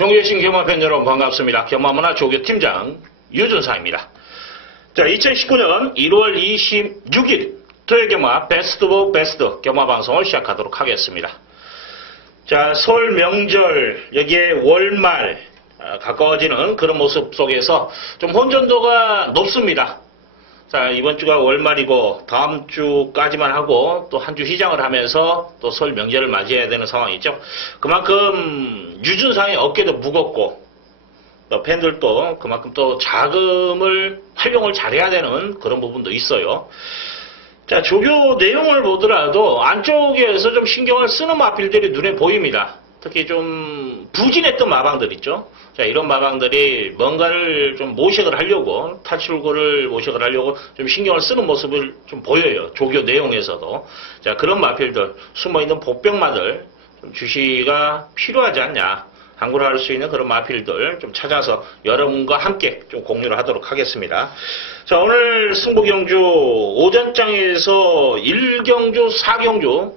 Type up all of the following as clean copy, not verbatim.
종교신 경마팬 여러분 반갑습니다. 경마문화 조교팀장 유준상입니다. 자, 2019년 1월 26일 토요일 경마 베스트 오브 베스트 경마 방송을 시작하도록 하겠습니다. 자, 설 명절 여기에 월말 가까워지는 그런 모습 속에서 좀 혼전도가 높습니다. 자, 이번 주가 월말이고 다음 주까지만 하고 또 한 주 시장을 하면서 또 설 명절을 맞이해야 되는 상황이죠. 그만큼 유준상의 어깨도 무겁고 또 팬들도 그만큼 또 자금을 활용을 잘해야 되는 그런 부분도 있어요. 자, 조교 내용을 보더라도 안쪽에서 좀 신경을 쓰는 마필들이 눈에 보입니다. 특히 좀 부진했던 마방들 있죠. 자, 이런 마방들이 뭔가를 좀 모색을 하려고, 탈출구를 모색을 하려고 좀 신경을 쓰는 모습을 좀 보여요. 조교 내용에서도. 자, 그런 마필들, 숨어있는 복병마들 좀 주시가 필요하지 않냐. 항구를 할 수 있는 그런 마필들 좀 찾아서 여러분과 함께 좀 공유를 하도록 하겠습니다. 자, 오늘 승부경주 오전장에서 1경주, 4경주.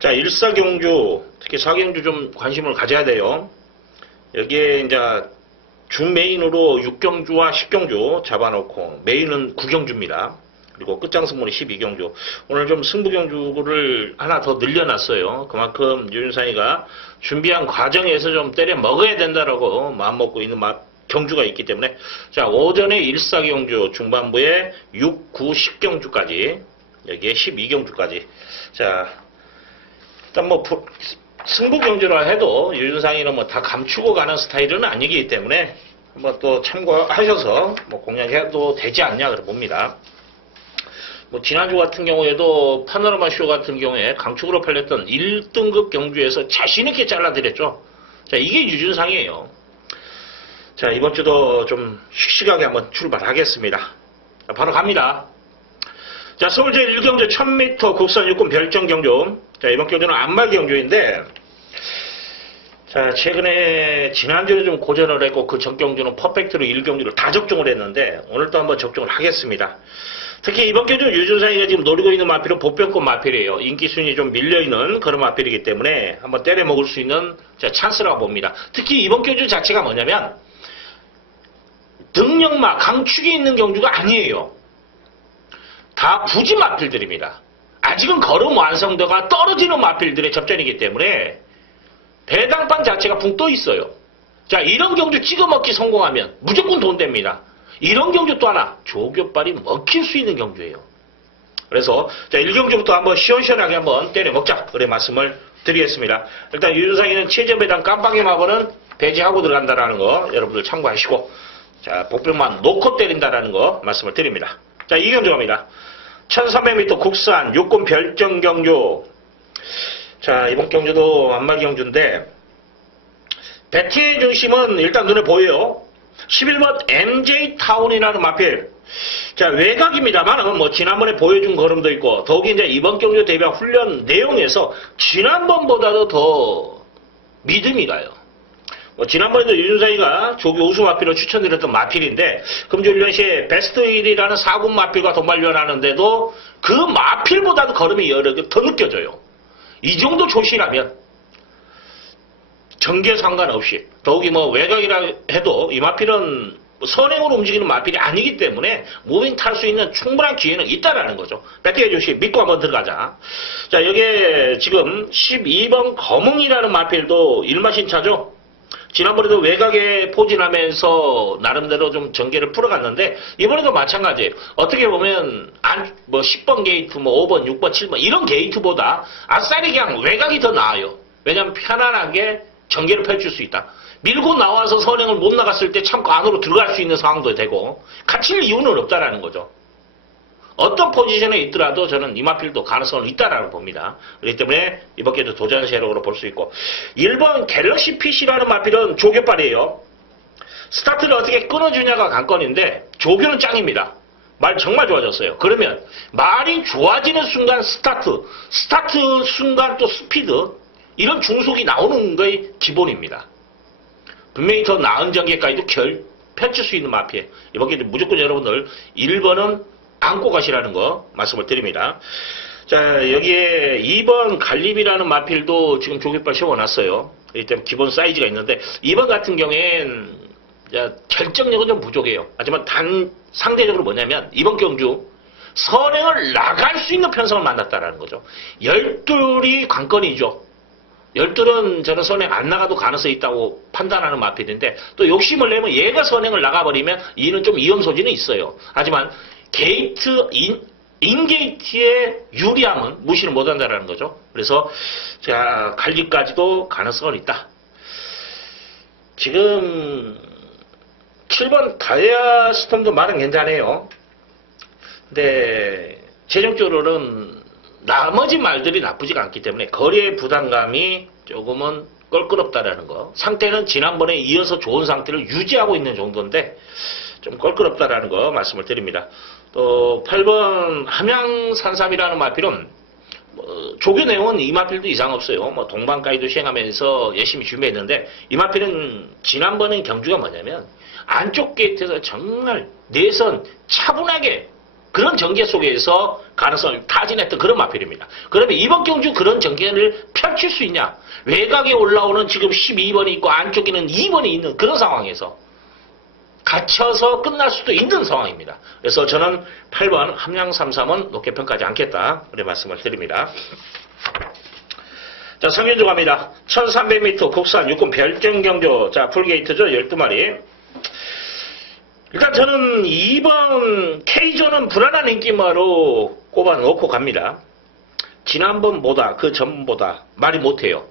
자, 1사경주, 특히 4경주 좀 관심을 가져야 돼요. 여기에 이제 주메인으로 6경주와 10경주 잡아놓고 메인은 9경주입니다. 그리고 끝장승부는 12경주. 오늘 좀 승부경주를 하나 더 늘려놨어요. 그만큼 유준상이가 준비한 과정에서 좀 때려 먹어야 된다라고 마음먹고 있는 경주가 있기 때문에 자, 오전에 1사경주, 중반부에 6, 9, 10경주까지 여기에 12경주까지 자, 일단 뭐 승부경주라 해도 유준상이는 뭐 다 감추고 가는 스타일은 아니기 때문에 한번 또 참고하셔서 뭐 공략해도 되지 않냐 그래 봅니다. 뭐 지난주 같은 경우에도 파노라마 쇼 같은 경우에 강축으로 팔렸던 1등급 경주에서 자신있게 잘라드렸죠. 자, 이게 유준상이에요. 자, 이번 주도 좀 씩씩하게 한번 출발하겠습니다. 자, 바로 갑니다. 자, 서울제 1경주 1000m 국산 육군 별정 경주. 자, 이번 경주는 안말 경주인데, 자, 최근에, 지난주에 좀 고전을 했고, 그 전 경주는 퍼펙트로 1경주를 다 적중을 했는데, 오늘도 한번 적중을 하겠습니다. 특히 이번 경주 유준상이가 지금 노리고 있는 마필은 복병권 마필이에요. 인기순위 좀 밀려있는 그런 마필이기 때문에 한번 때려 먹을 수 있는 찬스라고 봅니다. 특히 이번 경주 자체가 뭐냐면, 등력마, 강축이 있는 경주가 아니에요. 다 부지 마필들입니다. 아직은 걸음 완성도가 떨어지는 마필들의 접전이기 때문에 배당판 자체가 붕 떠 있어요. 자, 이런 경주 찍어먹기 성공하면 무조건 돈 됩니다. 이런 경주 또 하나 조교빨이 먹힐 수 있는 경주예요. 그래서 자, 1경주부터 한번 시원시원하게 한번 때려 먹자 그래 말씀을 드리겠습니다. 일단 유준상이는 최저 배당 깜빡이 마법은 배제하고 들어간다라는 거 여러분들 참고하시고 자, 복병만 놓고 때린다라는 거 말씀을 드립니다. 자, 2경주 갑니다. 1300m 국산 육군 별정 경주. 자, 이번 경주도 안말 경주인데 배트의 중심은 일단 눈에 보여요. 11번 MJ타운이라는 마필. 자, 외곽입니다만 뭐 지난번에 보여준 걸음도 있고 더욱이 이제 이번 경주 대비한 훈련 내용에서 지난번보다도 더 믿음이 가요. 뭐 지난번에도 유준상이가 조교 우수 마필로 추천드렸던 마필인데 금주훈련 시에 베스트 1이라는 4군 마필과 동반련하는데도 그 마필보다도 걸음이 여러 개 더 느껴져요. 이 정도 조시라면 전개 상관없이 더욱이 뭐 외곽이라 해도 이 마필은 선행으로 움직이는 마필이 아니기 때문에 무빙 탈 수 있는 충분한 기회는 있다라는 거죠. 백개 조시 믿고 한번 들어가자. 자, 여기에 지금 12번 검응이라는 마필도 일마신차죠. 지난번에도 외곽에 포진하면서 나름대로 좀 전개를 풀어갔는데 이번에도 마찬가지예요. 어떻게 보면 뭐 10번 게이트, 뭐 5번, 6번, 7번 이런 게이트보다 아싸리 그냥 외곽이 더 나아요. 왜냐하면 편안하게 전개를 펼칠 수 있다. 밀고 나와서 선행을 못 나갔을 때 참고 안으로 들어갈 수 있는 상황도 되고 갇힐 이유는 없다라는 거죠. 어떤 포지션에 있더라도 저는 이 마필도 가능성은 있다라고 봅니다. 그렇기 때문에 이번 기회도 도전 세력으로 볼 수 있고 1번 갤럭시 PC라는 마필은 조교빨이에요. 스타트를 어떻게 끊어주냐가 관건인데 조교는 짱입니다. 말 정말 좋아졌어요. 그러면 말이 좋아지는 순간 스타트 순간 또 스피드 이런 중속이 나오는 게 기본입니다. 분명히 더 나은 전개까지도 펼칠 수 있는 마필. 이번 기회 무조건 여러분들 1번은 안고 가시라는 거 말씀을 드립니다. 자, 여기에 2번 갈립이라는 마필도 지금 조깃발 세워놨어요. 그렇기 때문에 기본 사이즈가 있는데, 2번 같은 경우엔 결정력은 좀 부족해요. 하지만 상대적으로 뭐냐면, 이번 경주 선행을 나갈 수 있는 편성을 만났다라는 거죠. 12이 관건이죠. 12은 저는 선행 안 나가도 가능성이 있다고 판단하는 마필인데, 또 욕심을 내면 얘가 선행을 나가버리면 이는 좀 위험 소지는 있어요. 하지만 게이트, 인게이트의 유리함은 무시를 못한다는 거죠. 그래서 자, 갈리까지도 가능성은 있다. 지금 7번 다이아 스톰도 말은 괜찮아요. 근데 최종적으로는 나머지 말들이 나쁘지가 않기 때문에 거리의 부담감이 조금은 껄끄럽다라는 거. 상태는 지난번에 이어서 좋은 상태를 유지하고 있는 정도인데 좀 껄끄럽다라는 거 말씀을 드립니다. 또 8번 함양산삼이라는 마필은 조교 내용은 이 마필도 이상 없어요. 동반가이도 시행하면서 열심히 준비했는데, 이 마필은 지난번에 경주가 뭐냐면 안쪽 게이트에서 정말 내선 차분하게 그런 전개 속에서 가능성을 타진했던 그런 마필입니다. 그러면 이번 경주 그런 전개를 펼칠 수 있냐? 외곽에 올라오는 지금 12번이 있고 안쪽에는 2번이 있는 그런 상황에서 갇혀서 끝날 수도 있는 상황입니다. 그래서 저는 8번 함양삼삼은 높게 평가하지 않겠다. 그래 말씀을 드립니다. 자, 성현주 갑니다. 1300m 국산 육군 별정경주. 자, 풀게이트죠. 12마리. 일단 저는 2번 K조는 불안한 인기마로 꼽아놓고 갑니다. 지난번보다 그 전보다 말이 못해요.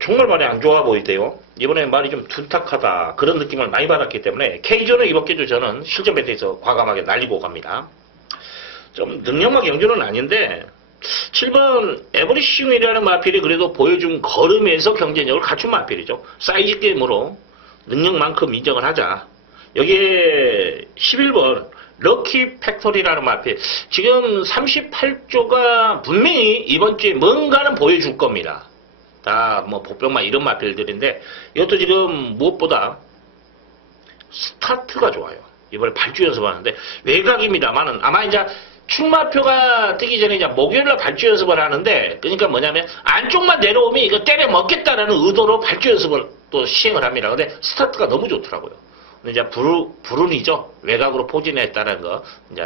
정말 말이 안 좋아 보이대요. 이번에 말이 좀 둔탁하다 그런 느낌을 많이 받았기 때문에 K조는 이번 경주 저는 실전 배트에서 과감하게 날리고 갑니다. 좀 능력만 경주는 아닌데 7번 에버리싱이라는 마필이 그래도 보여준 걸음에서 경쟁력을 갖춘 마필이죠. 사이즈 게임으로 능력만큼 인정을 하자. 여기에 11번 럭키 팩토리라는 마필. 지금 38조가 분명히 이번 주에 뭔가는 보여줄 겁니다. 다 복병만 이런 마필들인데 이것도 지금 무엇보다 스타트가 좋아요. 이번에 발주 연습하는데 외곽입니다만은 아마 이제 출마표가 뜨기 전에 이제 목요일날 발주 연습을 하는데, 그러니까 뭐냐면 안쪽만 내려오면 이거 때려 먹겠다라는 의도로 발주 연습을 또 시행을 합니다. 근데 스타트가 너무 좋더라고요. 근데 이제 불운이죠. 외곽으로 포진했다는 거. 이제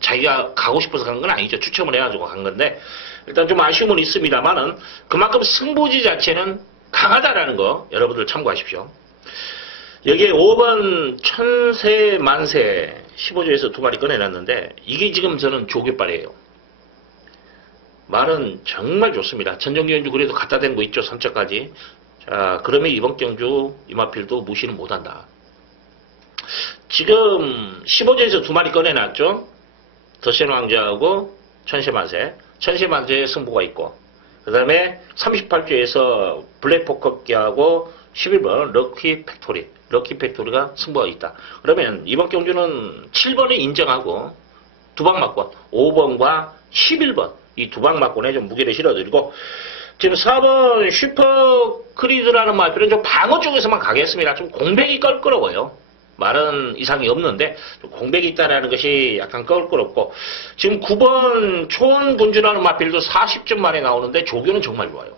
자기가 가고 싶어서 간 건 아니죠. 추첨을 해가지고 간 건데 일단 좀 아쉬움은 있습니다만은 그만큼 승부지 자체는 강하다라는 거 여러분들 참고하십시오. 여기에 5번 천세 만세 15조에서 2마리 꺼내놨는데 이게 지금 저는 조개빨이에요. 말은 정말 좋습니다. 전정기 연주 그래도 갖다 댄 거 있죠. 3차까지. 자, 그러면 이번 경주 이마필도 무시는 못한다. 지금 15조에서 2마리 꺼내놨죠. 더센 왕자하고 천세만세. 천세만세의 승부가 있고, 그 다음에 38조에서 블랙포커기하고 11번 럭키 팩토리. 럭키 팩토리가 승부가 있다. 그러면 이번 경주는 7번을 인정하고 두방막권 5번과 11번 이 두방막권에 좀 무게를 실어드리고, 지금 4번 슈퍼크리드라는 마필은 좀 방어 쪽에서만 가겠습니다. 좀 공백이 껄끄러워요. 말은 이상이 없는데 좀 공백이 있다는 것이 약간 껄끄럽고, 지금 9번 초원군주라는 마필도 40점 만에 나오는데 조교는 정말 좋아요.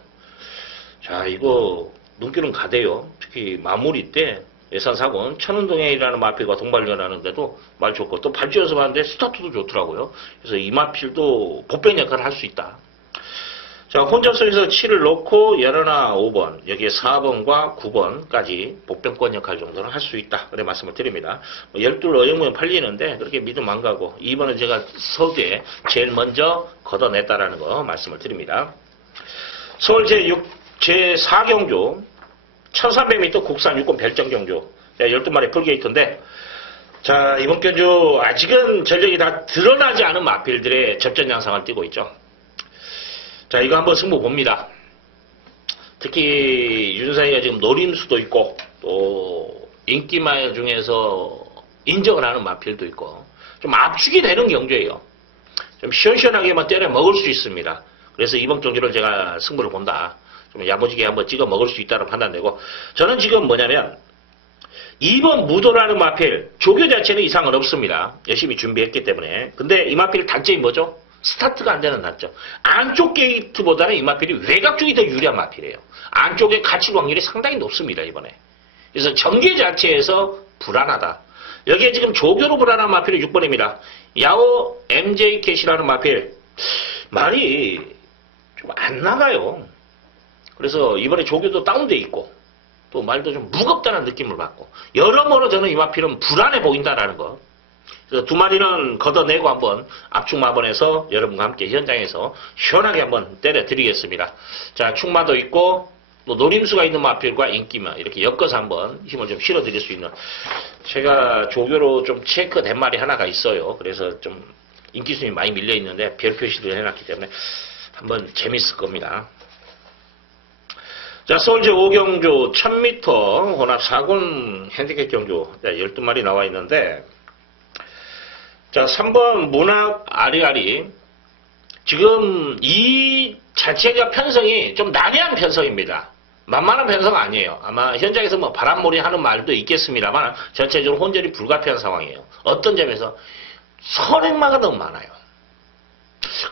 자, 이거 눈길은 가대요. 특히 마무리 때 예산사군 천운동행이라는 마필과 동반을 하는데도 말 좋고, 또 발주 연습하는데 스타트도 좋더라고요. 그래서 이 마필도 복병 역할을 할 수 있다. 자, 혼전성에서 7을 넣고 11, 5번, 여기에 4번과 9번까지 복병권 역할 정도는 할 수 있다. 그래 말씀을 드립니다. 12 어영무에 팔리는데 그렇게 믿음 안 가고 2번은 제가 서두에 제일 먼저 걷어냈다라는 거 말씀을 드립니다. 서울 제4경주 1300m 국산 육군 별정경주 12마리 풀게이트인데, 자, 이번 경주 아직은 전력이 다 드러나지 않은 마필들의 접전 양상을 띠고 있죠. 자, 이거 한번 승부 봅니다. 특히 윤상이가 지금 노림수도 있고 또 인기마 중에서 인정을 하는 마필도 있고 좀 압축이 되는 경주예요. 좀 시원시원하게만 때려 먹을 수 있습니다. 그래서 이번 경주를 제가 승부를 본다. 좀 야무지게 한번 찍어 먹을 수 있다는 판단되고, 저는 지금 뭐냐면 2번 무도라는 마필 조교 자체는 이상은 없습니다. 열심히 준비했기 때문에. 근데 이 마필 단점이 뭐죠? 스타트가 안 되는 단점. 안쪽 게이트보다는 이 마필이 외곽 쪽이 더 유리한 마필이에요. 안쪽에 갇힐 확률이 상당히 높습니다, 이번에. 그래서 전개 자체에서 불안하다. 여기에 지금 조교로 불안한 마필이 6번입니다. 야오 MJ 캣이라는 마필. 말이 좀 안 나가요. 그래서 이번에 조교도 다운돼 있고 또 말도 좀 무겁다는 느낌을 받고 여러모로 저는 이 마필은 불안해 보인다라는 거. 그래서 두 마리는 걷어내고 한번 압축마번에서 여러분과 함께 현장에서 시원하게 한번 때려드리겠습니다. 자, 축마도 있고 또 노림수가 있는 마필과 인기마 이렇게 엮어서 한번 힘을 좀 실어드릴 수 있는, 제가 조교로 좀 체크된 말이 하나가 있어요. 그래서 좀 인기순위 많이 밀려 있는데 별 표시를 해놨기 때문에 한번 재밌을 겁니다. 자, 서울제 5경주 1000m 혼합 4군 핸디캡 경주 12마리 나와 있는데, 자, 3번 문학 아리아리. 지금 이 자체가 편성이 좀 난해한 편성입니다. 만만한 편성 아니에요. 아마 현장에서 뭐 바람몰이 하는 말도 있겠습니다만 전체적으로 혼절이 불가피한 상황이에요. 어떤 점에서 선행마가 너무 많아요.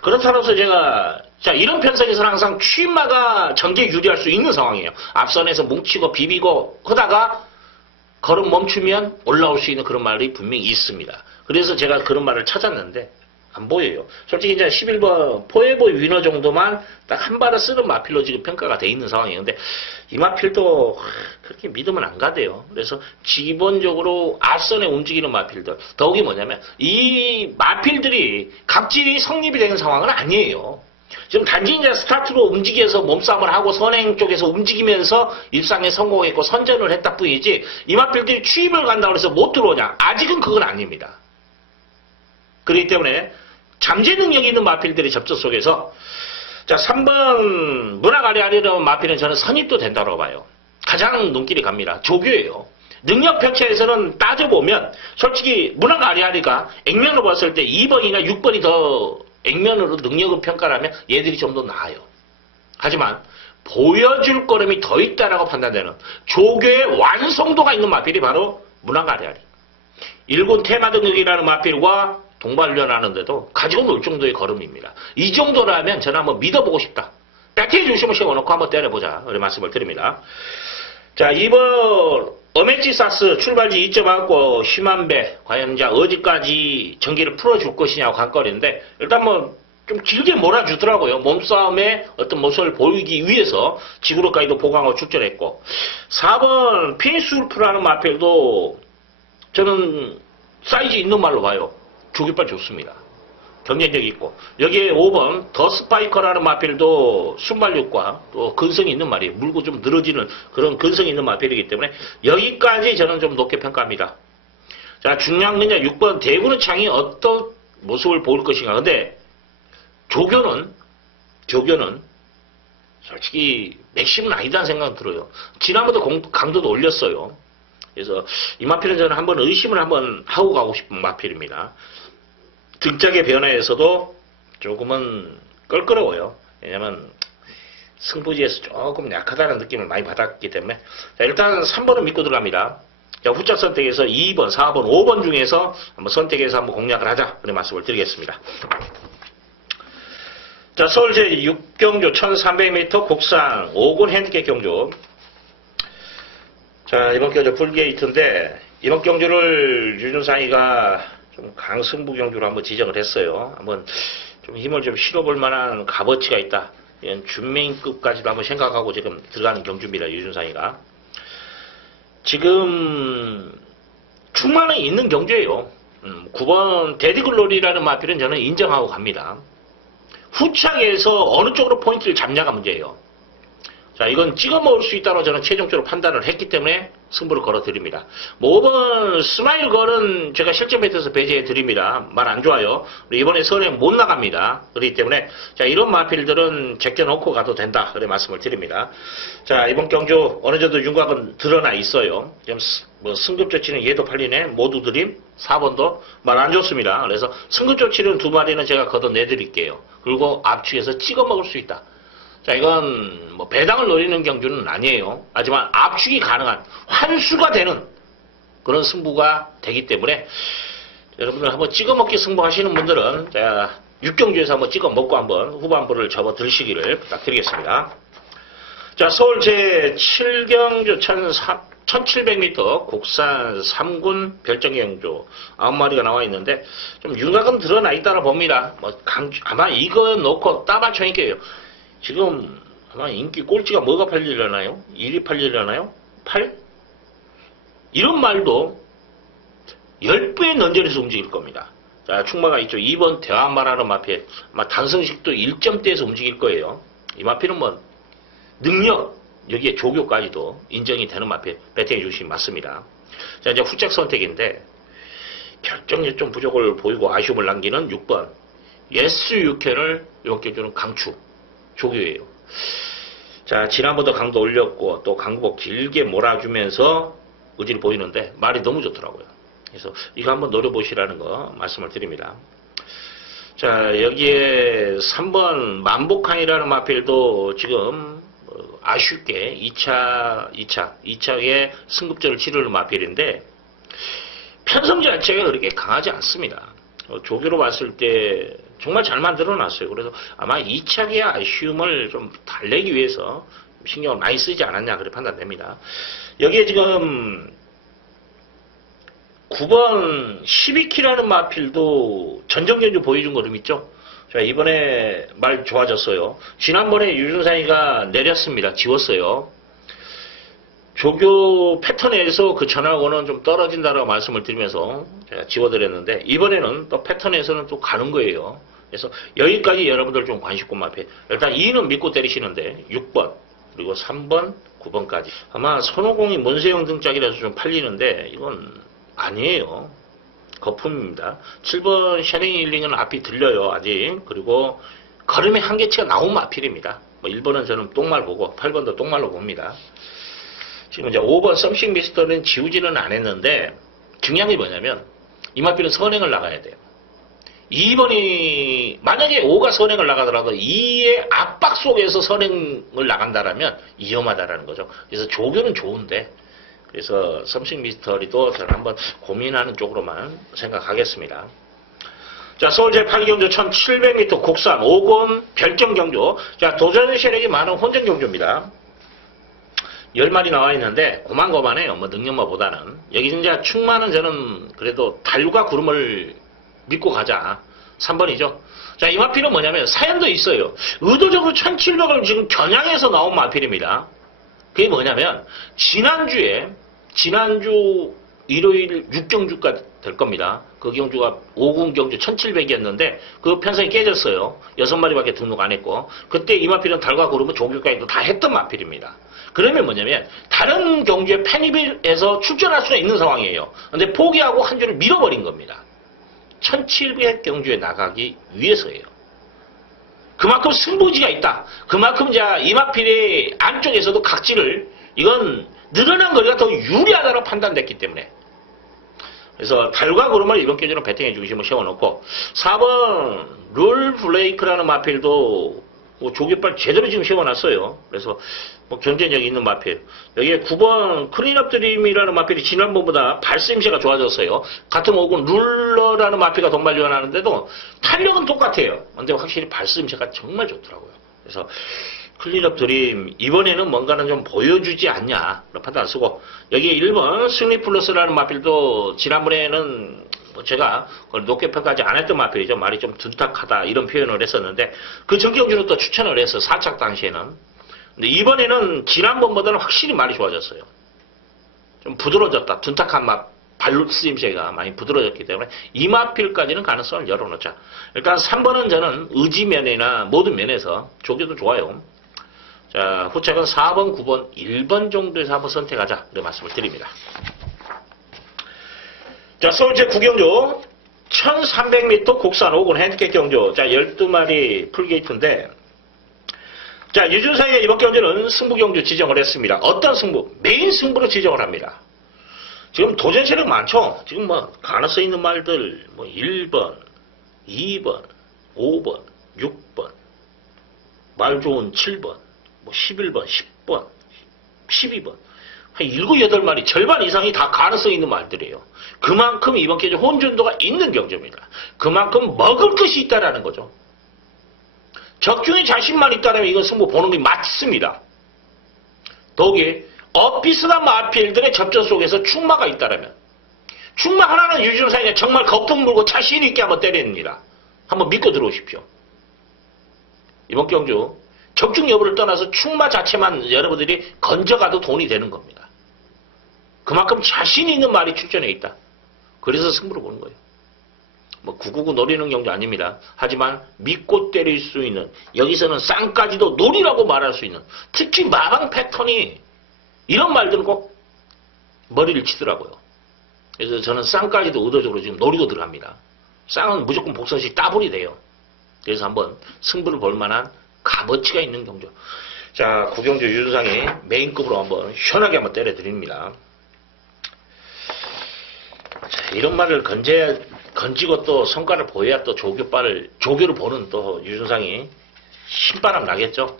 그렇다면서 제가 자, 이런 편성에서는 항상 취마가 전개 유리할 수 있는 상황이에요. 앞선에서 뭉치고 비비고 하다가 걸음 멈추면 올라올 수 있는 그런 말이 분명히 있습니다. 그래서 제가 그런 말을 찾았는데 안 보여요. 솔직히 이제 11번 포에보 위너 정도만 딱 한 발을 쓰는 마필로 지금 평가가 돼 있는 상황이에요. 근데 이 마필도 그렇게 믿으면 안 가대요. 그래서 기본적으로 앞선에 움직이는 마필들, 더욱이 뭐냐면 이 마필들이 각질이 성립이 되는 상황은 아니에요. 지금 단지 이제 스타트로 움직여서 몸싸움을 하고 선행 쪽에서 움직이면서 일상에 성공했고 선전을 했다 뿐이지, 이 마필들이 추입을 간다고 해서 못 들어오냐? 아직은 그건 아닙니다. 그렇기 때문에 잠재 능력이 있는 마필들의 접촉 속에서, 자, 3번 문화가리아리라는 마필은 저는 선입도 된다고 봐요. 가장 눈길이 갑니다. 조교예요. 능력 표체에서는 따져보면 솔직히 문화가리아리가 액면으로 봤을 때 2번이나 6번이 더 액면으로 능력을 평가하면 얘들이 좀 더 나아요. 하지만 보여줄 거름이 더 있다라고 판단되는 조교의 완성도가 있는 마필이 바로 문화가리아리. 1군 테마 등급이라는 마필과 동반련하는데도 가지고 놀 정도의 걸음입니다. 이 정도라면 저는 한번 믿어보고 싶다. 백해 중심을 세워놓고 한번 때려보자. 그런 말씀을 드립니다. 자, 2번 어메치사스 출발지 2.9 심한배. 과연 이제 어디까지 전기를 풀어줄 것이냐고 관건인데, 일단 뭐 좀 길게 몰아주더라고요. 몸싸움의 어떤 모습을 보이기 위해서 지구로까지도 보강을 출전했고, 4번 피니스울프라는 마필도 저는 사이즈 있는 말로 봐요. 조깃발 좋습니다. 경쟁력이 있고, 여기에 5번 더 스파이커라는 마필도 순발력과 또 근성이 있는 말이에요. 물고 좀 늘어지는 그런 근성이 있는 마필이기 때문에 여기까지 저는 좀 높게 평가합니다. 자, 중요한 건 이제 6번 대구는 창이 어떤 모습을 보일 것인가. 근데 조교는 솔직히 맥심은 아니다는 생각은 들어요. 지난번도 강도도 올렸어요. 그래서 이 마필은 저는 한번 의심을 한번 하고 가고 싶은 마필입니다. 등짝의 변화에서도 조금은 껄끄러워요. 왜냐면 승부지에서 조금 약하다는 느낌을 많이 받았기 때문에. 자, 일단 3번은 믿고 들어갑니다. 자, 후짝 선택에서 2번, 4번, 5번 중에서 한번 선택해서 한번 공략을 하자. 그런 말씀을 드리겠습니다. 자, 서울제 6경주 1300m 국산 5군 핸디캡 경주. 자, 이번 경주 풀게이트인데, 이번 경주를 유준상이가 좀 강승부 경주로 한번 지정을 했어요. 한번 좀 힘을 좀 실어볼 만한 값어치가 있다. 이런 준메인급까지도 한번 생각하고 지금 들어가는 경주입니다. 유준상이가. 지금 충만이 있는 경주예요. 9번 데디글로리라는 마필은 저는 인정하고 갑니다. 후창에서 어느 쪽으로 포인트를 잡냐가 문제예요. 자, 이건 찍어 먹을 수 있다고 저는 최종적으로 판단을 했기 때문에 승부를 걸어드립니다. 뭐 5번 스마일 걸은 제가 실전 배트에서 배제해드립니다. 말 안 좋아요. 이번에 선행 못 나갑니다. 그렇기 때문에 자, 이런 마필들은 제껴놓고 가도 된다. 그래 말씀을 드립니다. 자, 이번 경주 어느 정도 윤곽은 드러나 있어요. 지금 뭐 승급 조치는 얘도 팔리네. 모두 드림. 4번도 말 안 좋습니다. 그래서 승급 조치는 두 마리는 제가 걷어내드릴게요. 그리고 압축해서 찍어 먹을 수 있다. 자, 이건 뭐 배당을 노리는 경주는 아니에요. 하지만 압축이 가능한 환수가 되는 그런 승부가 되기 때문에 여러분들 한번 찍어먹기 승부하시는 분들은 자, 육경주에서 한번 찍어 먹고 한번 후반부를 접어 들으시기를 부탁드리겠습니다. 자, 서울 제7경주 1700m 국산 3군 별정경주 9마리가 나와 있는데 좀 윤곽은 드러나 있다라 봅니다. 뭐 아마 이거 놓고 따맞춰니까요. 지금 아마 인기 꼴찌가 뭐가 팔리려나요? 1위 팔리려나요? 8? 이런 말도 10배의 넌절에서 움직일 겁니다. 자, 충마가 있죠. 2번 대화말하는 마필. 아마 단성식도 1점대에서 움직일 거예요. 이 마필은 뭐 능력, 여기에 조교까지도 인정이 되는 마필 배팅해 주시면 맞습니다. 자, 이제 후적 선택인데 결정력 좀 부족을 보이고 아쉬움을 남기는 6번 예스6회를 이렇게 주는 강추 조교예요. 자, 지난번도 강도 올렸고 또 강복 길게 몰아주면서 의지를 보이는데 말이 너무 좋더라고요. 그래서 이거 한번 노려보시라는 거 말씀을 드립니다. 자, 여기에 3번 만복항이라는 마필도 지금 아쉽게 2차에 승급전을 치르는 마필인데 편성 자체가 그렇게 강하지 않습니다. 조교로 봤을 때 정말 잘 만들어놨어요. 그래서 아마 2차의 아쉬움을 좀 달래기 위해서 신경을 많이 쓰지 않았냐 그렇게 판단됩니다. 여기에 지금 9번 12키라는 마필도 전정경주 보여준 거 좀 있죠? 자, 이번에 말 좋아졌어요. 지난번에 유준상이가 내렸습니다. 지웠어요. 조교 패턴에서 그 전하고는 좀 떨어진다라고 말씀을 드리면서 제가 지워드렸는데 이번에는 또 패턴에서는 또 가는 거예요. 그래서 여기까지 여러분들 좀 관심꾼 마필. 일단 2는 믿고 때리시는데 6번 그리고 3번 9번까지 아마 손오공이 문세영 등짝이라서 좀 팔리는데 이건 아니에요. 거품입니다. 7번 샤링 힐링은 앞이 들려요. 아직. 그리고 걸음의 한계치가 나온 마필입니다. 뭐 1번은 저는 똥말 보고 8번도 똥말로 봅니다. 지금 이제 5번 썸씽 미스터는 지우지는 않았는데 중요한 게 뭐냐면 이 마필은 선행을 나가야 돼요. 2번이 만약에 5가 선행을 나가더라도 2의 압박 속에서 선행을 나간다라면 위험하다라는 거죠. 그래서 조교는 좋은데 그래서 썸씽 미스터리도 저는 한번 고민하는 쪽으로만 생각하겠습니다. 자, 서울 제8경주 1700m 국산 5권 별정경주. 자, 도전의 세력이 많은 혼전경주입니다. 10마리 나와 있는데 고만고만해요. 뭐 능력마보다는. 여기 이제 충만은 저는 그래도 달과 구름을 믿고 가자. 3번이죠. 자, 이 마필은 뭐냐면 사연도 있어요. 의도적으로 1700을 지금 겨냥해서 나온 마필입니다. 그게 뭐냐면 지난주 일요일 6경주가 될 겁니다. 그 경주가 5군 경주 1700이었는데 그 편성이 깨졌어요. 6마리밖에 등록 안 했고 그때 이 마필은 달과 구름은 조교까지도 다 했던 마필입니다. 그러면 뭐냐면 다른 경주에 편입해서 출전할 수는 있는 상황이에요. 근데 포기하고 한 줄을 밀어버린 겁니다. 1700 경주에 나가기 위해서예요. 그만큼 승부지가 있다. 그만큼 이 마필의 안쪽에서도 각질을 이건 늘어난 거리가 더 유리하다고 판단됐기 때문에 그래서 달과 구름을 이번 경주는 배팅해 주시면 세워놓고 4번 룰 블레이크라는 마필도 뭐 조개빨 제대로 지금 세워놨어요. 그래서 뭐 경쟁력 있는 마필. 여기에 9번 클린업 드림이라는 마필이 지난번보다 발생시가 좋아졌어요. 같은 5군 룰러라는 마필과 동반지원하는데도 탄력은 똑같아요. 근데 확실히 발생시가 정말 좋더라고요. 그래서 클린업 드림 이번에는 뭔가는 좀 보여주지 않냐 그런 판단을 쓰고 여기 1번 승리 플러스라는 마필도 지난번에는 뭐 제가 그걸 높게 평가하지 않았던 마필이죠. 말이 좀 둔탁하다 이런 표현을 했었는데 그 전경주는 또 추천을 했어. 4착 당시에는. 근데 이번에는 지난번보다는 확실히 말이 좋아졌어요. 좀 부드러워졌다. 둔탁한 맛 발로 쓰임새가 많이 부드러워졌기 때문에 이 마필까지는 가능성을 열어놓자. 일단 3번은 저는 의지면이나 모든 면에서 조교도 좋아요. 자, 후책은 4번, 9번, 1번 정도에서 한번 선택하자. 이런 말씀을 드립니다. 자, 서울 제9경주 1300m 국산 5군 핸디캡 경주. 자, 12마리 풀게이트인데 자, 유준상의 이번 경주는 승부경주 지정을 했습니다. 어떤 승부? 메인 승부로 지정을 합니다. 지금 도전 세력 많죠? 지금 뭐 가능성 있는 말들 뭐 1번, 2번, 5번, 6번, 말 좋은 7번, 뭐 11번, 10번, 12번, 한 7, 8마리 절반 이상이 다 가능성 있는 말들이에요. 그만큼 이번 경주 혼전도가 있는 경주입니다. 그만큼 먹을 것이 있다라는 거죠. 적중에 자신만 있다면 이건 승부 보는 게 맞습니다. 더욱이 엇비슷한 마필들의 접전 속에서 충마가 있다면 충마 하나는 유준상이 정말 거품 물고 자신 있게 한번 때립니다. 한번 믿고 들어오십시오. 이번 경주 적중 여부를 떠나서 충마 자체만 여러분들이 건져가도 돈이 되는 겁니다. 그만큼 자신 있는 말이 출전해 있다. 그래서 승부를 보는 거예요. 뭐 999 노리는 경주 아닙니다. 하지만 믿고 때릴 수 있는, 여기서는 쌍까지도 노리라고 말할 수 있는, 특히 마방 패턴이 이런 말들은 꼭 머리를 치더라고요. 그래서 저는 쌍까지도 의도적으로 지금 노리고 들어갑니다. 쌍은 무조건 복선시 따블이 돼요. 그래서 한번 승부를 볼 만한 값어치가 있는 경주. 자, 구경주 유준상이 메인급으로 한번 시원하게 한번 때려드립니다. 자, 이런 말을 건지고 또 성과를 보여야 또 조교를 보는 또 유준상이 신바람 나겠죠.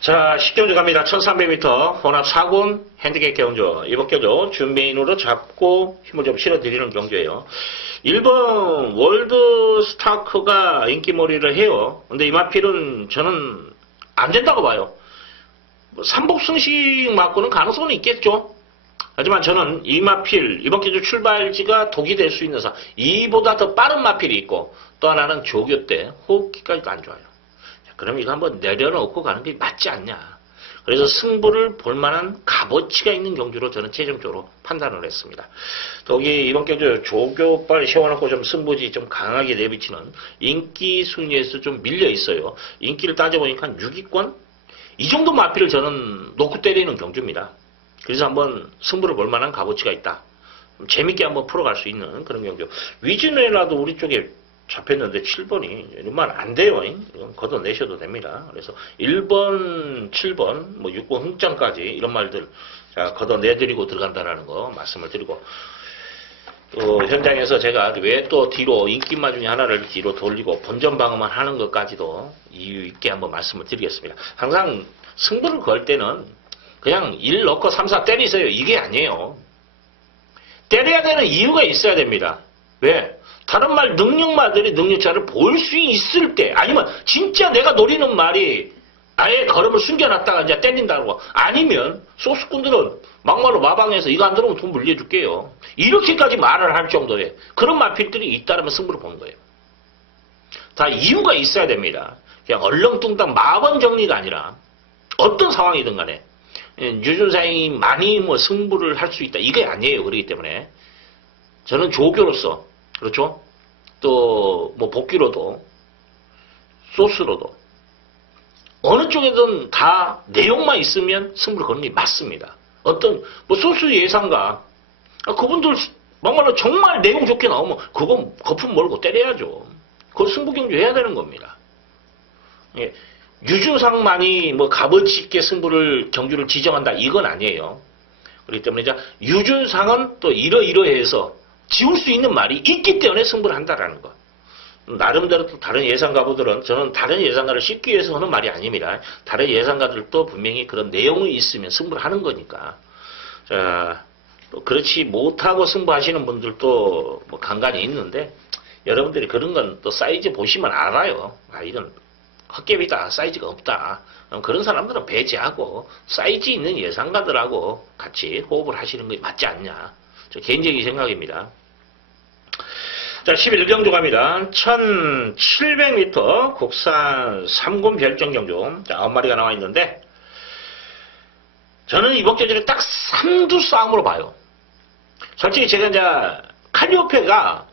자, 10경주 갑니다. 1300m 혼합 4군 핸디캡 경주. 이번 경주 준 메인으로 잡고 힘을 좀 실어드리는 경주예요. 1번 월드스타크가 인기몰이를 해요. 근데 이마필은 저는 안 된다고 봐요. 삼복승식 맞고는 가능성은 있겠죠. 하지만 저는 이마필, 이번 경주 출발지가 독이 될 수 있는 사, 이보다 더 빠른 마필이 있고, 또 하나는 조교 때 호흡기까지도 안 좋아요. 자, 그럼 이거 한번 내려놓고 가는 게 맞지 않냐. 그래서 승부를 볼 만한 값어치가 있는 경주로 저는 최종적으로 판단을 했습니다. 거기 이번 경주 조교빨 세워놓고 좀 승부지 좀 강하게 내비치는 인기 순위에서 좀 밀려 있어요. 인기를 따져보니까 한 6위권? 이 정도 마필을 저는 놓고 때리는 경주입니다. 그래서 한번 승부를 볼 만한 값어치가 있다. 재밌게 한번 풀어갈 수 있는 그런 경주. 위즈네라도 우리 쪽에 잡혔는데 7번이 이러면 안 돼요. 이건 걷어내셔도 됩니다. 그래서 1번, 7번, 뭐 6번 흥장까지 이런 말들 자, 걷어내드리고 들어간다는 거 말씀을 드리고 또 현장에서 제가 왜 또 뒤로 인기마 중에 하나를 뒤로 돌리고 본전 방어만 하는 것까지도 이유 있게 한번 말씀을 드리겠습니다. 항상 승부를 걸 때는 그냥 1 넣고 3, 4 때리세요. 이게 아니에요. 때려야 되는 이유가 있어야 됩니다. 왜? 다른 말 능력마들이 능력차를 볼 수 있을 때 아니면 진짜 내가 노리는 말이 아예 걸음을 숨겨놨다가 이제 때린다고 아니면 소수꾼들은 막말로 마방에서 이거 안 들어오면 돈 물려줄게요. 이렇게까지 말을 할 정도의 그런 마필들이 있다면 승부를 보는 거예요. 다 이유가 있어야 됩니다. 그냥 얼렁뚱땅 마번 정리가 아니라 어떤 상황이든 간에 유준상이 많이 뭐 승부를 할 수 있다. 이게 아니에요. 그렇기 때문에 저는 조교로서 그렇죠? 또 뭐 복귀로도 소스로도 어느 쪽에든 다 내용만 있으면 승부를 거는 게 맞습니다. 어떤 뭐 소스 예상가 그분들 막말로 정말 내용 좋게 나오면 그건 거품 몰고 때려야죠. 그걸 승부 경주 해야 되는 겁니다. 예. 유준상만이 뭐 값어치 있게 경주를 지정한다 이건 아니에요. 그렇기 때문에 이제 유준상은 또 이러이러해서 지울 수 있는 말이 있기 때문에 승부를 한다라는 것. 나름대로 또 다른 예상가분들은 저는 다른 예상가를 씹기 위해서 하는 말이 아닙니다. 다른 예상가들도 분명히 그런 내용이 있으면 승부를 하는 거니까. 자, 또 그렇지 못하고 승부하시는 분들도 뭐 간간히 있는데 여러분들이 그런 건 또 사이즈 보시면 알아요. 아 이건 헛개비다. 사이즈가 없다. 그런 사람들은 배제하고 사이즈 있는 예상가들하고 같이 호흡을 하시는 게 맞지 않냐. 저 개인적인 생각입니다. 자, 11경주 갑니다. 1700m 국산 3군 별정경주. 자, 9마리가 나와 있는데 저는 이번 경주를 딱 3두 싸움으로 봐요. 솔직히 제가 이제 칼리오페가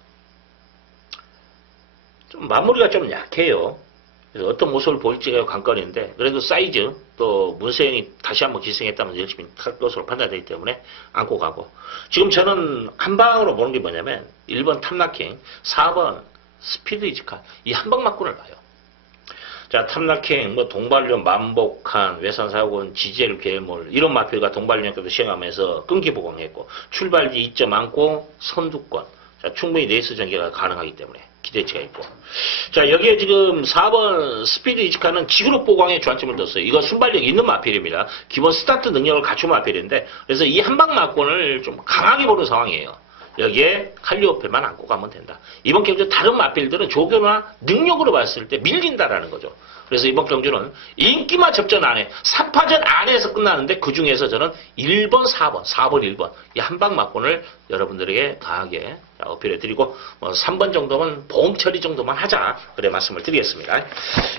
좀 마무리가 좀 약해요. 그래서 어떤 모습을 보일지가 관건인데 그래도 사이즈 또 문세영이 다시 한번 기승했다면 열심히 탈 것으로 판단되기 때문에 안고 가고 지금 저는 한 방으로 보는 게 뭐냐면 1번 탐라킹 4번 스피드 이지카 이 한 방만권을 봐요. 자 탐라킹 뭐 동발련 만복한 외산사고는 지젤 괴물 이런 마필과 동발련까지 시행하면서 끈기보강했고 출발지 2점 안고 선두권 자, 충분히 레이스 전개가 가능하기 때문에 기대치가 있고. 자, 여기에 지금 4번 스피드 이지카는 지그룹 보강에 주안점을 뒀어요. 이거 순발력이 있는 마필입니다. 기본 스타트 능력을 갖춘 마필인데, 그래서 이 한방 마권을 좀 강하게 보는 상황이에요. 여기에 칼리오페만 안고 가면 된다. 이번 경주 다른 맞필들은 조교나 능력으로 봤을 때 밀린다라는 거죠. 그래서 이번 경주는 인기만 접전 안에 3파전 안에서 끝나는데 그 중에서 저는 1번, 4번, 4번, 1번 이 한방 맞권을 여러분들에게 강하게 어필해드리고 3번 정도면 보험 처리 정도만 하자 그래 말씀을 드리겠습니다.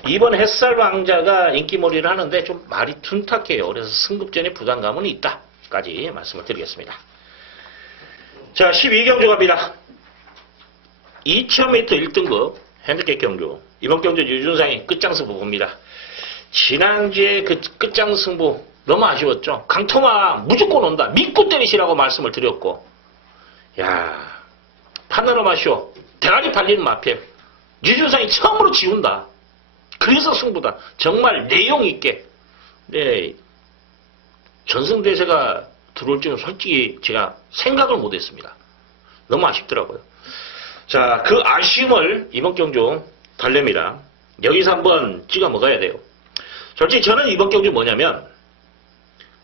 이번 햇살 왕자가 인기몰이를 하는데 좀 말이 둔탁해요. 그래서 승급전에 부담감은 있다까지 말씀을 드리겠습니다. 자, 12경주 갑니다. 2000m 1등급 핸디캡 경주. 이번 경주 유준상이 끝장승부 봅니다. 지난주에 그 끝장승부 너무 아쉬웠죠. 강토마 무조건 온다. 믿고 때리시라고 말씀을 드렸고, 야, 파노라마쇼 대가리 팔리는 마필 유준상이 처음으로 지운다. 그래서 승부다. 정말 내용 있게. 네, 전승대세가 들어올 줄은 솔직히 제가 생각을 못했습니다. 너무 아쉽더라고요. 자, 그 아쉬움을 이번 경주 달랩니다. 여기서 한번 찍어 먹어야 돼요. 솔직히 저는 이번 경주 뭐냐면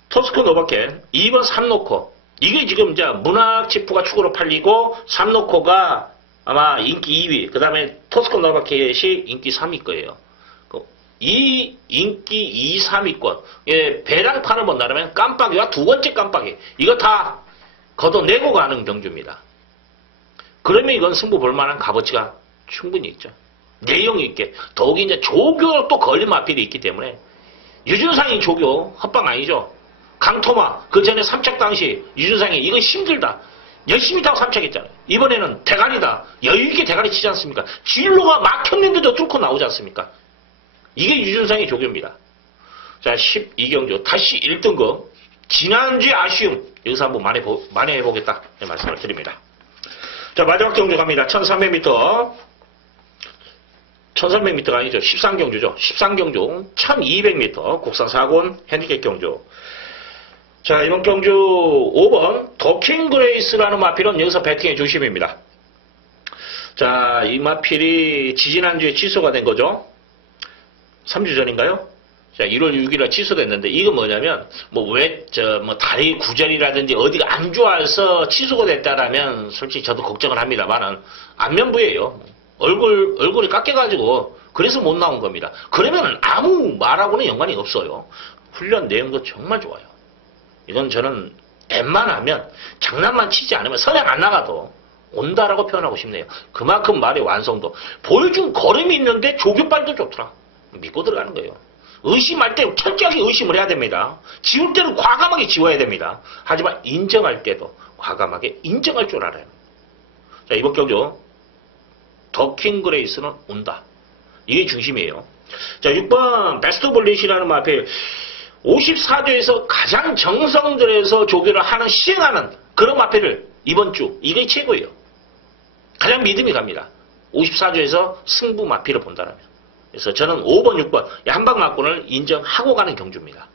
토스코 노바켓 2번 3노코 이게 지금 이제 문학 지프가 축으로 팔리고 3노코가 아마 인기 2위 그 다음에 토스코 노바켓이 인기 3위 거예요. 이 인기 2, 3위권 예, 배당 판을 본다면 깜빡이와 두 번째 깜빡이 이거 다 걷어내고 가는 경주입니다. 그러면 이건 승부 볼만한 값어치가 충분히 있죠. 내용 있게 더욱이 이제 조교 또 걸린 마필이 있기 때문에 유준상이 조교 헛방 아니죠. 강토마 그 전에 3착 당시 유준상이 이건 힘들다 열심히 타고 3착했잖아요. 이번에는 대가리다 여유있게 대가리 치지 않습니까? 진로가 막혔는데도 뚫고 나오지 않습니까? 이게 유준상의 조교입니다. 자, 12경주 다시 1등급 지난주의 아쉬움 여기서 한번 만회해보겠다 말씀을 드립니다. 자, 마지막 경주 갑니다. 1300m 1300m가 아니죠. 13경주죠. 13경주 1200m 국산 4권 핸디캡 경주. 자, 이번 경주 5번 더킹 그레이스라는 마필은 여기서 배팅의 중심입니다. 자, 이 마필이 지지난주에 취소가 된 거죠. 3주 전인가요? 자, 1월 6일에 취소됐는데, 이건 뭐냐면, 다리 구절이라든지 어디가 안 좋아서 취소가 됐다라면, 솔직히 저도 걱정을 합니다만은, 안면부예요. 얼굴이 깎여가지고, 그래서 못 나온 겁니다. 그러면 아무 말하고는 연관이 없어요. 훈련 내용도 정말 좋아요. 이건 저는 웬만하면, 장난만 치지 않으면 선행 안 나가도, 온다라고 표현하고 싶네요. 그만큼 말의 완성도. 보여준 걸음이 있는데, 조교빨도 좋더라. 믿고 들어가는 거예요. 의심할 때 철저하게 의심을 해야 됩니다. 지울 때는 과감하게 지워야 됩니다. 하지만 인정할 때도 과감하게 인정할 줄 알아요. 자, 이번 경주 더킹 그레이스는 온다. 이게 중심이에요. 자, 6번 베스트 볼릿이라는 마필 54조에서 가장 정성들에서 조교를 하는 시행하는 그런 마필을 이번 주 이게 최고예요. 가장 믿음이 갑니다. 54조에서 승부 마필을 본다라면. 그래서 저는 5번, 6번 한방 맞권을 인정하고 가는 경주입니다.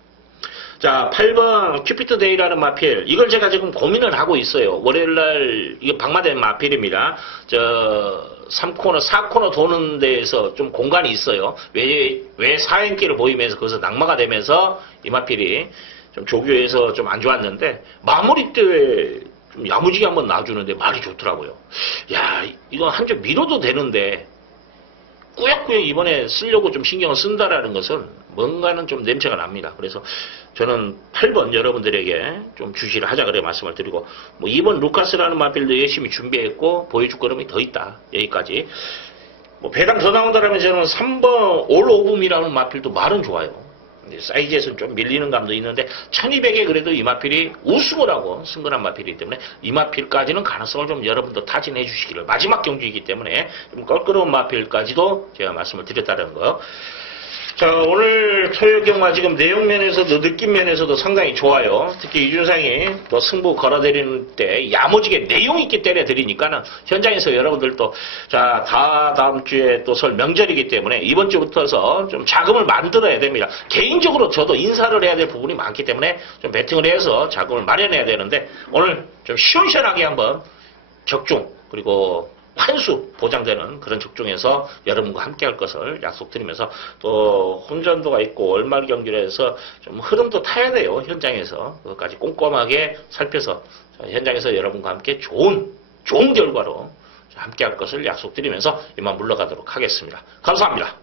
자, 8번 큐피트 데이라는 마필 이걸 제가 지금 고민을 하고 있어요. 월요일날 이게 박마된 마필입니다. 3코너, 4코너 도는 데에서 좀 공간이 있어요. 왜 사행기를 보이면서 거기서 낙마가 되면서 이 마필이 좀 조교에서 좀 안 좋았는데 마무리 때 좀 야무지게 한번 놔주는데 말이 좋더라고요. 야, 이거 한 점 밀어도 되는데 꾸역꾸역 이번에 쓰려고 좀 신경을 쓴다라는 것은 뭔가는 좀 냄새가 납니다. 그래서 저는 8번 여러분들에게 좀 주시를 하자 그래 말씀을 드리고 2번 루카스라는 마필도 열심히 준비했고 보여줄 걸음이 더 있다. 여기까지. 배당 더 나온다라면 저는 3번 올 오브미라는 마필도 말은 좋아요. 사이즈에서는 좀 밀리는 감도 있는데 1200에 그래도 이 마필이 우승을 하고 승근한 마필이기 때문에 이 마필까지는 가능성을 좀 여러분도 타진해 주시기를 마지막 경주이기 때문에 좀 껄끄러운 마필까지도 제가 말씀을 드렸다는 거. 자, 오늘 토요일 경마 지금 내용 면에서도 느낌 면에서도 상당히 좋아요. 특히 이준상이 또 승부 걸어드리는 때 야무지게 내용 있게 때려드리니까는 현장에서 여러분들도 자, 다음 주에 또 설 명절이기 때문에 이번 주부터서 좀 자금을 만들어야 됩니다. 개인적으로 저도 인사를 해야 될 부분이 많기 때문에 좀 베팅을 해서 자금을 마련해야 되는데 오늘 좀 시원시원하게 한번 적중 그리고 환수 보장되는 그런 적중에서 여러분과 함께 할 것을 약속드리면서 또 혼전도가 있고 월말 경기라서 좀 흐름도 타야 돼요. 현장에서 그것까지 꼼꼼하게 살펴서 현장에서 여러분과 함께 좋은 좋은 결과로 함께할 것을 약속드리면서 이만 물러가도록 하겠습니다. 감사합니다.